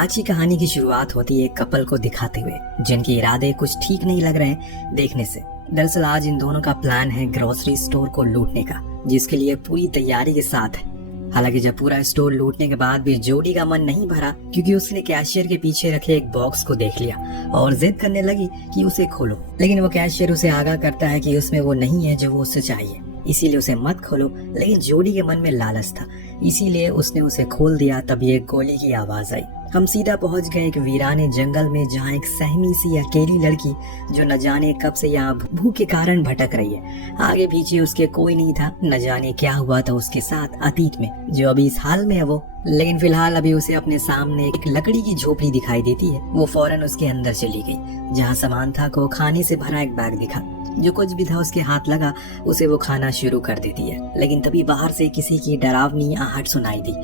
आज की कहानी की शुरुआत होती है एक कपल को दिखाते हुए जिनके इरादे कुछ ठीक नहीं लग रहे हैं देखने से। दरअसल आज इन दोनों का प्लान है ग्रोसरी स्टोर को लूटने का, जिसके लिए पूरी तैयारी के साथ है। हालांकि जब पूरा स्टोर लूटने के बाद भी जोडी का मन नहीं भरा, क्योंकि उसने कैशियर के पीछे रखे एक बॉक्स को देख लिया और जिद करने लगी कि उसे खोलो। लेकिन वो कैशियर उसे आगाह करता है कि उसमें वो नहीं है जो वो उसे चाहिए, इसीलिए उसे मत खोलो। लेकिन जोडी के मन में लालच था, इसीलिए उसने उसे खोल दिया। तभी एक गोली की आवाज आई। हम सीधा पहुंच गए एक वीराने जंगल में, जहाँ एक सहमी सी अकेली लड़की जो न जाने कब से यहाँ भूख के कारण भटक रही है। आगे पीछे उसके कोई नहीं था, न जाने क्या हुआ था उसके साथ अतीत में, जो अभी इस हाल में है वो। लेकिन फिलहाल अभी उसे अपने सामने एक लकड़ी की झोपड़ी दिखाई देती है। वो फौरन उसके अंदर चली गई, जहाँ समांथा को खाने से भरा एक बैग दिखा। जो कुछ भी था उसके हाथ लगा, उसे वो खाना शुरू कर देती है। लेकिन तभी बाहर से किसी की डरावनी आहट सुनाई दी।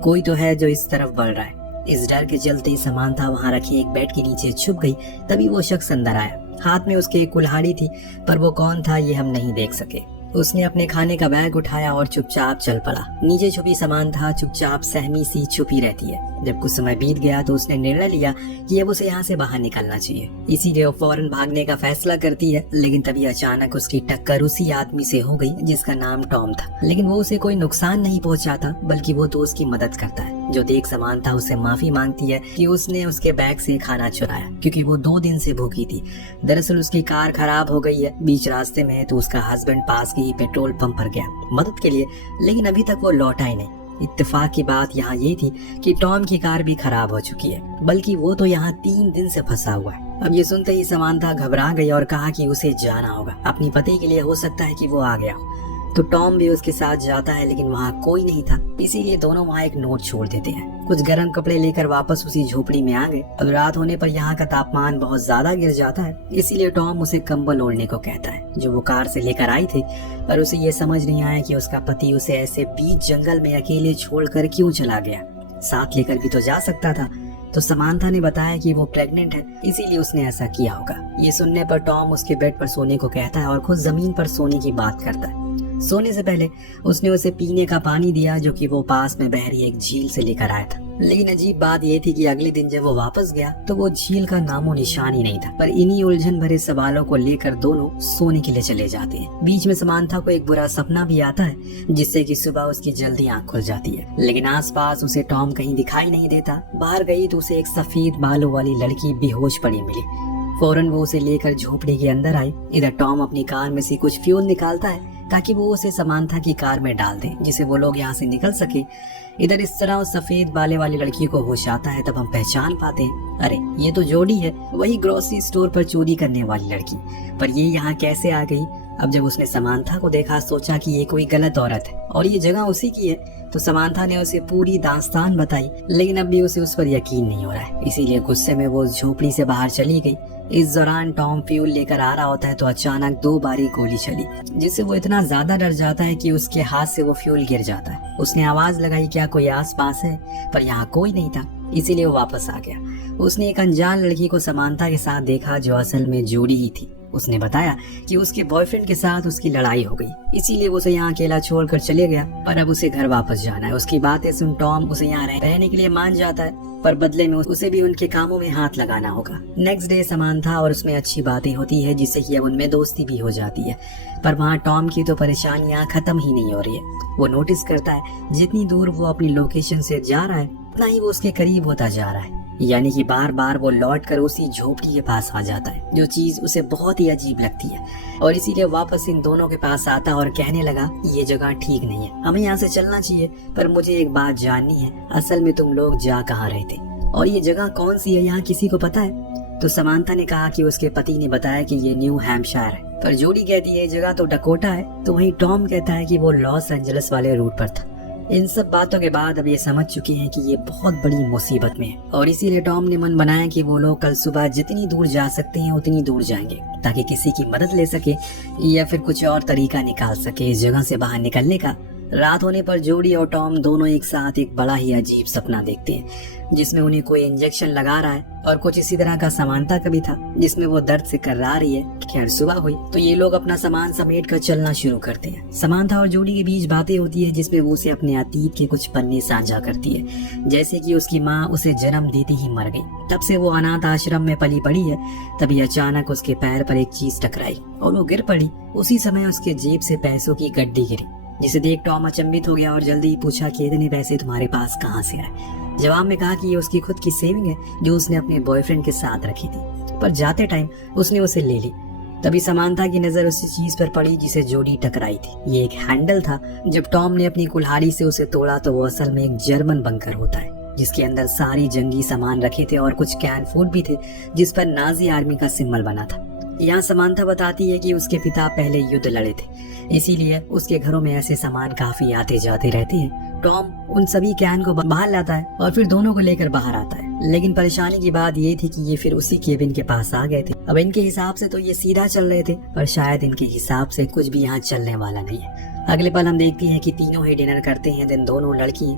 कोई तो है जो इस तरफ बढ़ रहा है। इस डर के चलते समांथा वहां रखी एक बेड के नीचे छुप गई। तभी वो शख्स अंदर आया। हाथ में उसके एक कुल्हाड़ी थी, पर वो कौन था ये हम नहीं देख सके। उसने अपने खाने का बैग उठाया और चुपचाप चल पड़ा। नीचे छुपी समांथा चुपचाप सहमी सी छुपी रहती है। जब कुछ समय बीत गया तो उसने निर्णय लिया कि अब उसे यहाँ से बाहर निकलना चाहिए, इसीलिए वो फौरन भागने का फैसला करती है। लेकिन तभी अचानक उसकी टक्कर उसी आदमी से हो गई जिसका नाम टॉम था। लेकिन वो उसे कोई नुकसान नहीं पहुँचाता, बल्कि वो दोस्त की मदद करता है। जो देख समांथा उससे माफी मांगती है कि उसने उसके बैग से खाना चुराया, क्योंकि वो 2 दिन से भूखी थी। दरअसल उसकी कार खराब हो गई है बीच रास्ते में, तो उसका हस्बैंड पास के ही पेट्रोल पंप पर गया मदद के लिए, लेकिन अभी तक वो लौटा ही नहीं। इत्तेफाक की बात यहाँ ये थी कि टॉम की कार भी खराब हो चुकी है, बल्कि वो तो यहाँ 3 दिन से फंसा हुआ है। अब ये सुनते ही समांथा घबरा गई और कहा कि उसे जाना होगा अपनी पति के लिए, हो सकता है कि वो आ गया हो। तो टॉम भी उसके साथ जाता है, लेकिन वहाँ कोई नहीं था, इसीलिए दोनों वहाँ एक नोट छोड़ देते हैं। कुछ गर्म कपड़े लेकर वापस उसी झोपड़ी में आ गए। अब रात होने पर यहाँ का तापमान बहुत ज्यादा गिर जाता है, इसीलिए टॉम उसे कंबल ओढ़ने को कहता है, जो वो कार से लेकर आई थी। पर उसे ये समझ नहीं आया कि उसका पति उसे ऐसे बीच जंगल में अकेले छोड़कर क्यों चला गया। साथ लेकर भी तो जा सकता था। तो समांथा ने बताया कि वो प्रेग्नेंट है, इसीलिए उसने ऐसा किया होगा। ये सुनने पर टॉम उसके बेड पर सोने को कहता है और खुद जमीन पर सोने की बात करता है। सोने से पहले उसने उसे पीने का पानी दिया, जो कि वो पास में बह रही एक झील से लेकर आया था। लेकिन अजीब बात ये थी कि अगले दिन जब वो वापस गया तो वो झील का नामो निशान ही नहीं था। पर इन्हीं उलझन भरे सवालों को लेकर दोनों सोने के लिए चले जाते हैं। बीच में समांथा को एक बुरा सपना भी आता है, जिससे कि सुबह उसकी जल्दी आंख खुल जाती है। लेकिन आसपास उसे टॉम कहीं दिखाई नहीं देता। बाहर गई तो उसे एक सफेद बालों वाली लड़की बेहोश पड़ी मिली। फौरन वो उसे लेकर झोपड़ी के अंदर आई। इधर टॉम अपनी कार में से कुछ फ्यूल निकालता है ताकि वो उसे समांथा की कार में डाल दे, जिससे वो लोग यहाँ से निकल सके। इधर इस तरह उस सफेद बाले वाली लड़की को होश आता है। तब हम पहचान पाते हैं, अरे ये तो जोडी है, वही ग्रोसरी स्टोर पर चोरी करने वाली लड़की। पर ये यहाँ कैसे आ गई? अब जब उसने समांथा को देखा, सोचा कि ये कोई गलत औरत है और ये जगह उसी की है। तो समांथा ने उसे पूरी दास्तान बताई, लेकिन अब भी उसे उस पर यकीन नहीं हो रहा है, इसीलिए गुस्से में वो झोपड़ी से बाहर चली गई। इस दौरान टॉम फ्यूल लेकर आ रहा होता है तो अचानक 2 बारी गोली चली, जिससे वो इतना ज्यादा डर जाता है कि उसके हाथ से वो फ्यूल गिर जाता है। उसने आवाज लगाई, क्या कोई आस पास है? पर यहाँ कोई नहीं था, इसीलिए वो वापस आ गया। उसने एक अनजान लड़की को समांथा के साथ देखा, जो असल में जोडी ही थी। उसने बताया कि उसके बॉयफ्रेंड के साथ उसकी लड़ाई हो गई, इसीलिए वो उसे यहाँ अकेला छोड़कर चले गया। पर अब उसे घर वापस जाना है। उसकी बातें सुन टॉम उसे यहाँ रहने के लिए मान जाता है, पर बदले में उसे भी उनके कामों में हाथ लगाना होगा। नेक्स्ट डे समांथा और उसमें अच्छी बातें होती है, जिससे कि अब उनमें दोस्ती भी हो जाती है। पर वहाँ टॉम की तो परेशानियाँ खत्म ही नहीं हो रही है। वो नोटिस करता है जितनी दूर वो अपनी लोकेशन से जा रहा है, उतना ही वो उसके करीब होता जा रहा है। यानी कि बार बार वो लौट कर उसी झोपड़ी के पास आ जाता है, जो चीज उसे बहुत ही अजीब लगती है। और इसीलिए वापस इन दोनों के पास आता और कहने लगा, ये जगह ठीक नहीं है, हमें यहाँ से चलना चाहिए। पर मुझे एक बात जाननी है, असल में तुम लोग जा कहाँ रहे थे और ये जगह कौन सी है, यहाँ किसी को पता है? तो समांथा ने कहा कि उसके पति ने बताया कि ये न्यू हैम्पशायर है। पर जोडी कहती है ये जगह तो डकोटा है। तो वहीं टॉम कहता है कि वो लॉस एंजलिस वाले रूट पर था। इन सब बातों के बाद अब ये समझ चुके हैं कि ये बहुत बड़ी मुसीबत में है, और इसीलिए टॉम ने मन बनाया कि वो लोग कल सुबह जितनी दूर जा सकते हैं उतनी दूर जाएंगे, ताकि किसी की मदद ले सके या फिर कुछ और तरीका निकाल सके इस जगह से बाहर निकलने का। रात होने पर जोडी और टॉम दोनों एक साथ एक बड़ा ही अजीब सपना देखते हैं जिसमें उन्हें कोई इंजेक्शन लगा रहा है और कुछ इसी तरह का समानता का भी था जिसमें वो दर्द से कर्रा रही है। खैर सुबह हुई तो ये लोग अपना सामान समेट कर चलना शुरू करते हैं। समानता और जोडी के बीच बातें होती है जिसमें वो उसे अपने अतीत के कुछ पन्ने साझा करती है, जैसे कि उसकी माँ उसे जन्म देते ही मर गई, तब से वो अनाथ आश्रम में पली पड़ी है। तभी अचानक उसके पैर पर एक चीज टकराई और वो गिर पड़ी। उसी समय उसके जेब से पैसों की गड्डी गिरी, जिसे देख टॉम अचंभित हो गया और जल्दी ही पूछा कि इतने पैसे तुम्हारे पास कहाँ से आए। जवाब में कहा कि ये उसकी खुद की सेविंग है जो उसने अपने बॉयफ्रेंड के साथ रखी थी, पर जाते टाइम उसने उसे ले ली। तभी समानता की नजर उसी चीज पर पड़ी जिसे जोडी टकराई थी। ये एक हैंडल था। जब टॉम ने अपनी कुल्हाड़ी से उसे तोड़ा तो वो असल में एक जर्मन बंकर होता है जिसके अंदर सारी जंगी सामान रखे थे और कुछ कैन फूड भी थे जिस पर नाजी आर्मी का सिंबल बना था। यहाँ समानता बताती है कि उसके पिता पहले युद्ध लड़े थे, इसीलिए उसके घरों में ऐसे सामान काफी आते जाते रहते हैं। टॉम उन सभी कैन को बाहर लाता है और फिर दोनों को लेकर बाहर आता है, लेकिन परेशानी की बात ये थी कि ये फिर उसी केबिन के पास आ गए थे। अब इनके हिसाब से तो ये सीधा चल रहे थे, पर शायद इनके हिसाब से कुछ भी यहाँ चलने वाला नहीं है। अगले पल हम देखते हैं कि तीनों ही डिनर करते हैं। दिन दोनों लड़की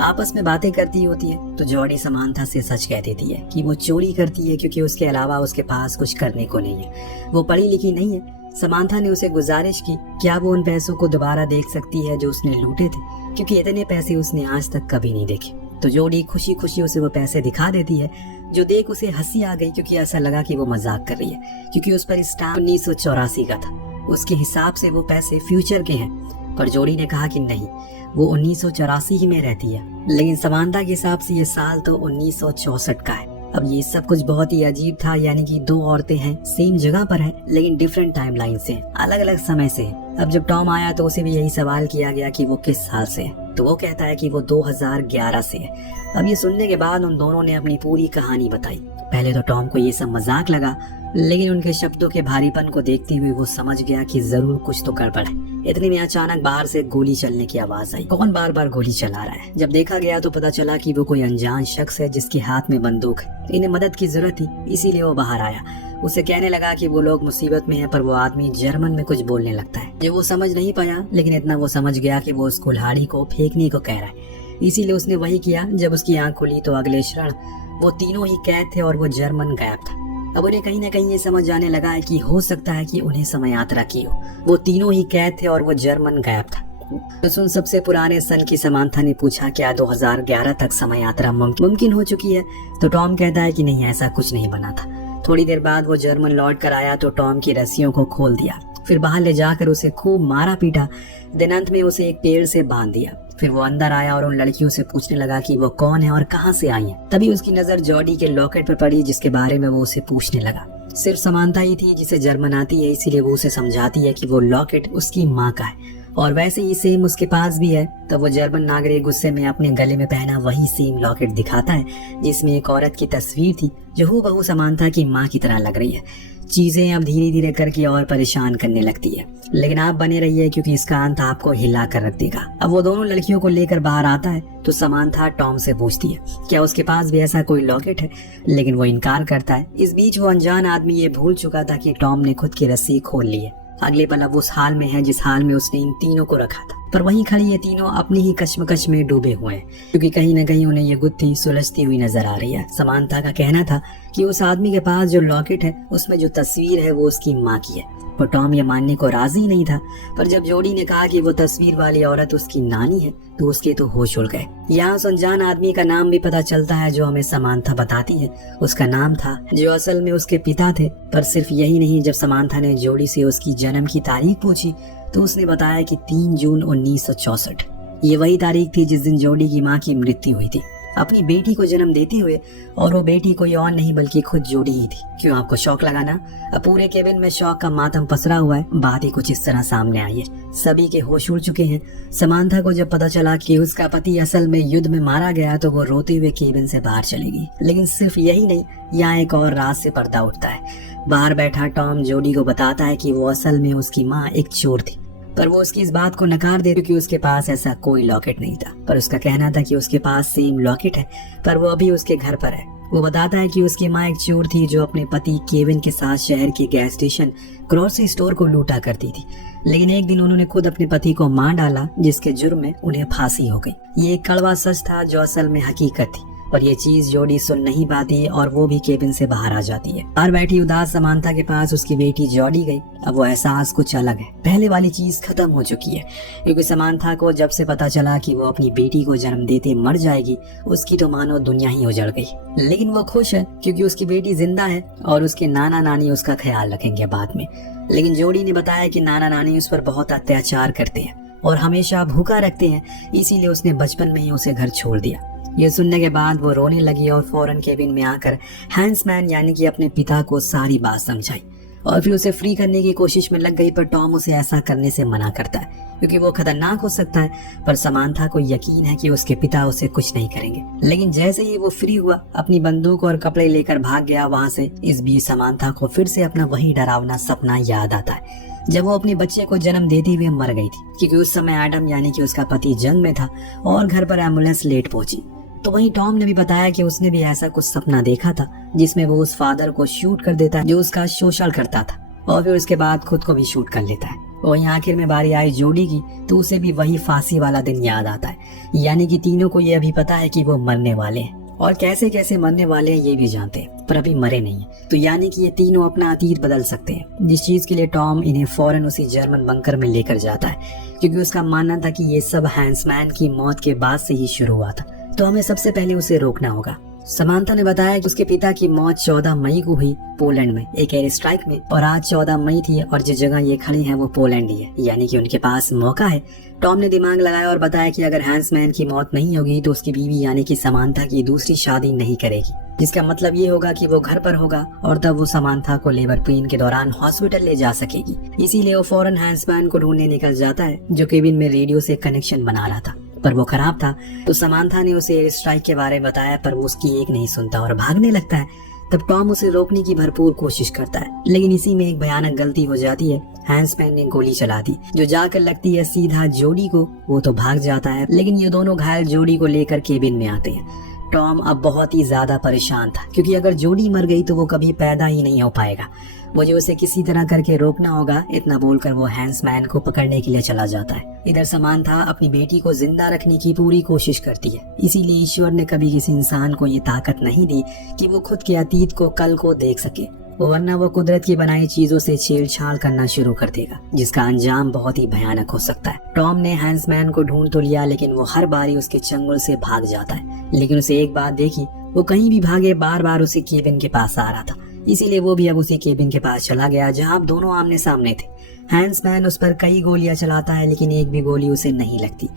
आपस में बातें करती होती है तो जॉडी समानता से सच कह देती है कि वो चोरी करती है क्योंकि उसके अलावा उसके पास कुछ करने को नहीं है, वो पढ़ी लिखी नहीं है। समानता ने उसे गुजारिश की क्या वो उन पैसों को दोबारा देख सकती है जो उसने लूटे थे, क्योंकि इतने पैसे उसने आज तक कभी नहीं देखे। तो जोडी खुशी खुशी उसे वो पैसे दिखा देती है, जो देख उसे हंसी आ गई क्योंकि ऐसा लगा कि वो मजाक कर रही है, क्योंकि उस पर स्टाम्प 1984 का था। उसके हिसाब से वो पैसे फ्यूचर के हैं, पर जोडी ने कहा कि नहीं, वो 1984 ही में रहती है, लेकिन समानता के हिसाब से ये साल तो 1964 का है। अब ये सब कुछ बहुत ही अजीब था, यानी कि दो औरतें हैं, सेम जगह पर हैं, लेकिन डिफरेंट टाइमलाइन से, अलग अलग समय से। अब जब टॉम आया तो उसे भी यही सवाल किया गया कि वो किस साल से है, तो वो कहता है कि वो 2011 से है। अब ये सुनने के बाद उन दोनों ने अपनी पूरी कहानी बताई। पहले तो टॉम को ये सब मजाक लगा, लेकिन उनके शब्दों के भारीपन को देखते हुए वो समझ गया कि जरूर कुछ तो गड़बड़ है। इतने में अचानक बाहर से गोली चलने की आवाज आई। कौन बार बार गोली चला रहा है? जब देखा गया तो पता चला कि वो कोई अनजान शख्स है जिसके हाथ में बंदूक है। इन्हें मदद की जरूरत थी, इसीलिए वो बाहर आया। उसे कहने लगा कि वो लोग मुसीबत में हैं, पर वो आदमी जर्मन में कुछ बोलने लगता है जो वो समझ नहीं पाया, लेकिन इतना वो समझ गया कि वो उस कुल्हाड़ी को फेंकने को कह रहा है। इसीलिए उसने वही किया। जब उसकी आंख खुली तो अगले क्षण वो तीनों ही कैद थे और वो जर्मन गायब था। अब उन्हें कहीं न कहीं ये समझ आने लगा है कि हो सकता है कि उन्हें समय यात्रा की हो। वो तीनों ही कैद थे और वो जर्मन गायब था। तो सुन सबसे पुराने सन की समानता ने पूछा क्या 2011 तक समय यात्रा मुमकिन हो चुकी है? तो टॉम कहता है कि नहीं, ऐसा कुछ नहीं बना था। थोड़ी देर बाद वो जर्मन लौट कर आया तो टॉम की रस्सियों को खोल दिया, फिर बाहर ले जाकर उसे खूब मारा पीटा। दिन अंत में उसे एक पेड़ से बांध दिया। फिर वो अंदर आया और उन लड़कियों से पूछने लगा कि वो कौन है और कहां से आई है। तभी उसकी नजर जॉडी के लॉकेट पर पड़ी, जिसके बारे में वो उसे पूछने लगा। सिर्फ समानता ही थी जिसे जर्मन आती है, इसीलिए वो उसे समझाती है कि वो लॉकेट उसकी माँ का है और वैसे ही सेम उसके पास भी है। तब वो जर्मन नागरिक गुस्से में अपने गले में पहना वही सेम लॉकेट दिखाता है जिसमें एक औरत की तस्वीर थी जो हूबहू समानता की माँ की तरह लग रही है। चीजें अब धीरे धीरे करके और परेशान करने लगती है, लेकिन आप बने रहिए क्योंकि इसका अंत आपको हिला कर रख देगा। अब वो दोनों लड़कियों को लेकर बाहर आता है तो समानता टॉम से पूछती है क्या उसके पास भी ऐसा कोई लॉकेट है, लेकिन वो इनकार करता है। इस बीच वो अनजान आदमी ये भूल चुका था कि टॉम ने खुद की रस्सी खोल ली है। अगले पल अब उस हाल में है जिस हाल में उसने इन तीनों को रखा था, पर वहीं खड़ी ये तीनों अपनी ही कश्मकश में डूबे हुए हैं, क्योंकि कहीं न कहीं उन्हें ये गुत्थी सुलझती हुई नजर आ रही है। समानता का कहना था कि उस आदमी के पास जो लॉकेट है उसमें जो तस्वीर है वो उसकी माँ की है, पर टॉम ये मानने को राजी नहीं था। पर जब जोडी ने कहा कि वो तस्वीर वाली औरत उसकी नानी है तो उसके तो होश उड़ गए। यहाँ उस अनजान आदमी का नाम भी पता चलता है जो हमें समानता बताती है। उसका नाम था जो असल में उसके पिता थे। पर सिर्फ यही नहीं, जब समानता ने जोडी से उसकी जन्म की तारीख पूछी तो उसने बताया कि 3 जून 1964 ये वही तारीख थी जिस दिन जोडी की माँ की मृत्यु हुई थी अपनी बेटी को जन्म देते हुए, और वो बेटी कोई और नहीं बल्कि खुद जोडी ही थी। क्यों आपको शौक लगा ना? अब पूरे केबिन में शौक का मातम पसरा हुआ है। बात ही कुछ इस तरह सामने आई है, सभी के होश उड़ चुके हैं। समानता को जब पता चला कि उसका पति असल में युद्ध में मारा गया तो वो रोते हुए केबिन से बाहर चलेगी। लेकिन सिर्फ यही नहीं, यहाँ एक और राज से पर्दा उठता है। बाहर बैठा टॉम जोडी को बताता है कि वो असल में उसकी माँ एक चोर थी, पर वो उसकी इस बात को नकार दे क्योंकि उसके पास ऐसा कोई लॉकेट नहीं था। पर उसका कहना था कि उसके पास सेम लॉकेट है, पर वो अभी उसके घर पर है वो बताता है कि उसकी माँ एक चोर थी जो अपने पति केविन के साथ शहर के गैस स्टेशन ग्रोसरी स्टोर को लूटा करती थी, लेकिन एक दिन उन्होंने खुद अपने पति को मार डाला, जिसके जुर्म में उन्हें फांसी हो गई। ये एक कड़वा सच था जो असल में हकीकत थी, पर ये चीज जोडी सुन नहीं पाती और वो भी केबिन से बाहर आ जाती है। बाहर बैठी उदास समांथा के पास उसकी बेटी जॉडी गई। अब वो एहसास कुछ अलग है, पहले वाली चीज खत्म हो चुकी है, क्योंकि समांथा को जब से पता चला कि वो अपनी बेटी को जन्म देते मर जाएगी, उसकी तो मानो दुनिया ही उजड़ गई। लेकिन वो खुश है क्योंकि उसकी बेटी जिंदा है और उसके नाना नानी उसका ख्याल रखेंगे बाद में। लेकिन जोडी ने बताया कि नाना नानी उस पर बहुत अत्याचार करते हैं और हमेशा भूखा रखते हैं, इसीलिए उसने बचपन में ही उसे घर छोड़ दिया। ये सुनने के बाद वो रोने लगी और फौरन केबिन में आकर हैंसमैन यानी कि अपने पिता को सारी बात समझाई और फिर उसे फ्री करने की कोशिश में लग गई, पर टॉम उसे ऐसा करने से मना करता है क्योंकि वो खतरनाक हो सकता है। पर समांथा को यकीन है कि उसके पिता उसे कुछ नहीं करेंगे। लेकिन जैसे ही वो फ्री हुआ, अपनी बंदूक और कपड़े लेकर भाग गया वहां से। इस बीच समांथा को फिर से अपना वही डरावना सपना याद आता है जब वो अपने बच्चे को जन्म देते हुए मर गई थी, क्योंकि उस समय एडम यानी कि उसका पति जंग में था और घर पर एम्बुलेंस लेट पहुंची। तो वहीं टॉम ने भी बताया कि उसने भी ऐसा कुछ सपना देखा था जिसमें वो उस फादर को शूट कर देता है जो उसका शोषण करता था और फिर उसके बाद खुद को भी शूट कर लेता है। वहीं आखिर में बारी आई जोडी की, तो उसे भी वही फांसी वाला दिन याद आता है, यानी कि तीनों को ये अभी पता है कि वो मरने वाले हैं और कैसे कैसे मरने वाले हैं ये भी जानते हैं, पर अभी मरे नहीं है। तो यानी कि ये तीनों अपना अतीत बदल सकते हैं, जिस चीज के लिए टॉम इन्हें फौरन उसी जर्मन बंकर में लेकर जाता है, क्योंकि उसका मानना था कि ये सब हैंसमैन की मौत के बाद से ही शुरू हुआ था। तो हमें सबसे पहले उसे रोकना होगा। समांथा ने बताया कि उसके पिता की मौत 14 मई को हुई पोलैंड में एक एयर स्ट्राइक में, और आज 14 मई थी और जिस जगह ये खड़ी हैं वो पोलैंड ही है, यानी कि उनके पास मौका है। टॉम ने दिमाग लगाया और बताया कि अगर हैंसमैन की मौत नहीं होगी तो उसकी बीवी यानी कि समांथा की दूसरी शादी नहीं करेगी, जिसका मतलब ये होगा कि वो घर पर होगा और तब वो समांथा को लेबर पेन के दौरान हॉस्पिटल ले जा सकेगी। इसीलिए वो फौरन हैंसमैन को ढूंढने निकल जाता है जो केबिन में रेडियो से कनेक्शन बना रहा था, पर वो खराब था। तो समांथा ने उसे एयर स्ट्राइक के बारे में बताया, पर वो उसकी एक नहीं सुनता और भागने लगता है। तब टॉम उसे रोकने की भरपूर कोशिश करता है, लेकिन इसी में एक भयानक गलती हो जाती है। हैंसमैन ने गोली चला दी जो जाकर लगती है सीधा जोडी को। वो तो भाग जाता है, लेकिन ये दोनों घायल जोडी को लेकर केबिन में आते हैं। टॉम अब बहुत ही ज्यादा परेशान था, क्योंकि अगर जोडी मर गई तो वो कभी पैदा ही नहीं हो पाएगा। मुझे उसे किसी तरह करके रोकना होगा, इतना बोलकर वो हैंसमैन को पकड़ने के लिए चला जाता है। इधर समांथा अपनी बेटी को जिंदा रखने की पूरी कोशिश करती है, इसीलिए ईश्वर ने कभी किसी इंसान को ये ताकत नहीं दी कि वो खुद के अतीत को कल को देख सके, वरना वो कुदरत की बनाई चीजों से छेड़छाड़ करना शुरू कर देगा, जिसका अंजाम बहुत ही भयानक हो सकता है। टॉम ने हैंसमैन को ढूंढ तो लिया, लेकिन वो हर बारी उसके चंगुल से भाग जाता है। लेकिन उसे एक बात देखी, वो कहीं भी भागे बार बार उसी केबिन के पास आ रहा था, इसीलिए वो भी अब उसी केबिन के पास चला गया जहां अब दोनों आमने सामने थे। हैंसमैन उस पर कई गोलियां चलाता है, लेकिन एक भी गोली उसे नहीं लगती,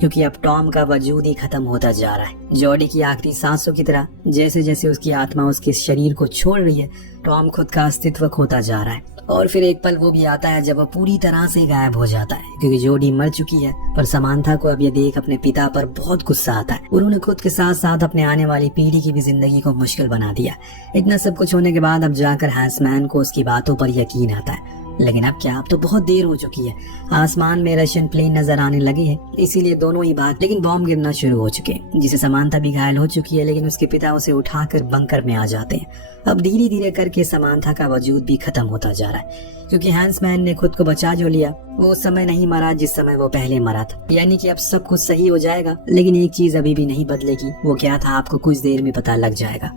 क्योंकि अब टॉम का वजूद ही खत्म होता जा रहा है। जॉडी की आखिरी सांसों की तरह जैसे जैसे उसकी आत्मा उसके शरीर को छोड़ रही है, टॉम खुद का अस्तित्व खोता जा रहा है। और फिर एक पल वो भी आता है जब वो पूरी तरह से गायब हो जाता है, क्योंकि जोडी मर चुकी है। पर समांथा को अब ये देख अपने पिता पर बहुत गुस्सा आता है। उन्होंने खुद के साथ साथ अपने आने वाली पीढ़ी की भी जिंदगी को मुश्किल बना दिया। इतना सब कुछ होने के बाद अब जाकर हैंसमैन को उसकी बातों पर यकीन आता है, लेकिन अब क्या, अब तो बहुत देर हो चुकी है। आसमान में रशियन प्लेन नजर आने लगे हैं, इसीलिए दोनों ही बात, लेकिन बॉम्ब गिरना शुरू हो चुके हैं, जिसे समांथा भी घायल हो चुकी है, लेकिन उसके पिता उसे उठाकर बंकर में आ जाते हैं। अब धीरे धीरे करके समांथा का वजूद भी खत्म होता जा रहा है, क्योंकि हैंसमैन ने खुद को बचा जो लिया, वो उस समय नहीं मरा जिस समय वो पहले मरा था। यानी कि अब सब कुछ सही हो जाएगा, लेकिन एक चीज अभी भी नहीं बदलेगी। वो क्या था आपको कुछ देर में पता लग जाएगा।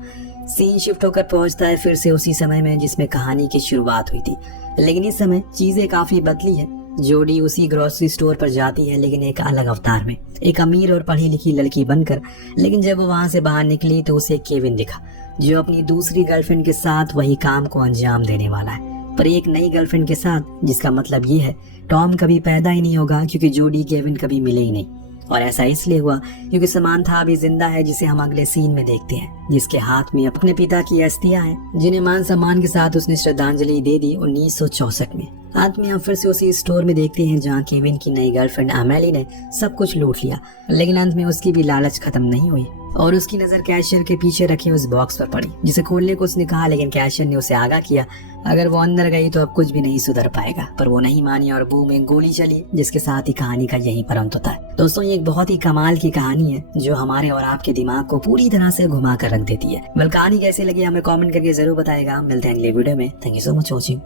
सीन शिफ्ट होकर पहुंचता है फिर से उसी समय में जिसमें कहानी की शुरुआत हुई थी, लेकिन इस समय चीजें काफी बदली है। जोडी उसी ग्रोसरी स्टोर पर जाती है, लेकिन एक अलग अवतार में, एक अमीर और पढ़ी लिखी लड़की बनकर। लेकिन जब वो वहां से बाहर निकली तो उसे केविन दिखा, जो अपनी दूसरी गर्लफ्रेंड के साथ वही काम को अंजाम देने वाला है, पर एक नई गर्लफ्रेंड के साथ, जिसका मतलब ये है टॉम कभी पैदा ही नहीं होगा, क्योंकि जोडी केविन कभी मिले ही नहीं। और ऐसा इसलिए हुआ क्योंकि समांथा अभी जिंदा है, जिसे हम अगले सीन में देखते हैं, जिसके हाथ में अपने पिता की अस्थियां हैं, जिन्हें मान सम्मान के साथ उसने श्रद्धांजलि दे दी 1964 में। अंत में हम फिर से उसी स्टोर में देखते हैं जहां केविन की नई गर्लफ्रेंड अमेली ने सब कुछ लूट लिया, लेकिन अंत में उसकी भी लालच खत्म नहीं हुई और उसकी नजर कैशियर के पीछे रखे उस बॉक्स पर पड़ी, जिसे खोलने को उसने कहा, लेकिन कैशियर ने उसे आगाह किया अगर वो अंदर गई तो अब कुछ भी नहीं सुधर पाएगा। पर वो नहीं मानी और बूम में गोली चली, जिसके साथ ही कहानी का यही पर अंत होता है। दोस्तों, ये एक बहुत ही कमाल की कहानी है जो हमारे और आपके दिमाग को पूरी तरह से घुमा कर रख रख देती है। वेल कहानी कैसी लगी हमें कमेंट करके जरूर बताएगा। मिलते हैं अगले वीडियो में। Thank you so much watching.